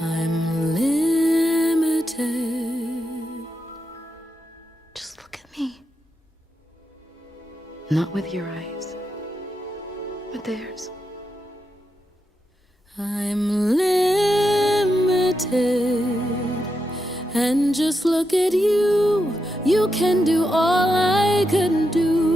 I'm limited. Just look at me. Not with your eyes, with theirs. I'm limited. And just look at you. You can do all I couldn't do.